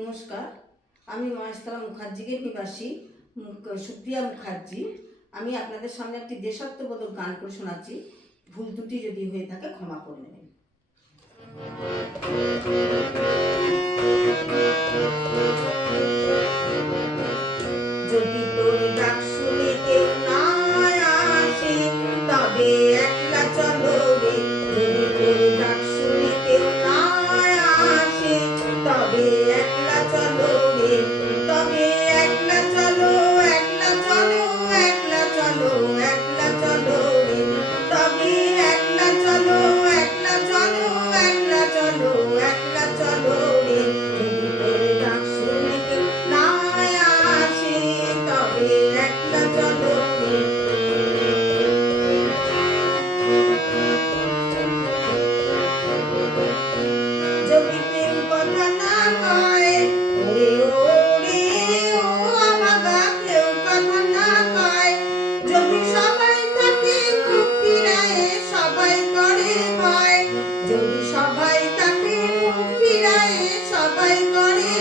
নমস্কার, আমি মহেশতলা মুখার্জি গেট নিবাসী সুপ্রিয়া মুখার্জি। আমি আপনাদের সামনে একটি দেশাত্মবোধক গান করে শোনাচ্ছি। ভুল ত্রুটি যদি হয়ে থাকে ক্ষমা করে নেবেন। যদি তোর ডাক শুনে কেউ না আসে তবে একলা চলো রে। যদি তোর ডাক শুনে কেউ না আসে তবে একলা চলো রে। তবে একলা চলো, একলা চলো, একলা চলো, একলা চলো রে। তবে একলা চলো, একলা চলো, একলা চলো, একলা চলো রে। যদি তোর ডাক শুনে কেউ না আসে তবে একলা চলো রে। যদি কেউ কথা না কয় ওরে ওরে ও আমাগা, কেউ কথা না কয়, যদি সবাই থাকে মুখ ফিরায়ে সবাই করে ভয়। যদি সবাই থাকে মুখ ফিরায়ে সবাই করে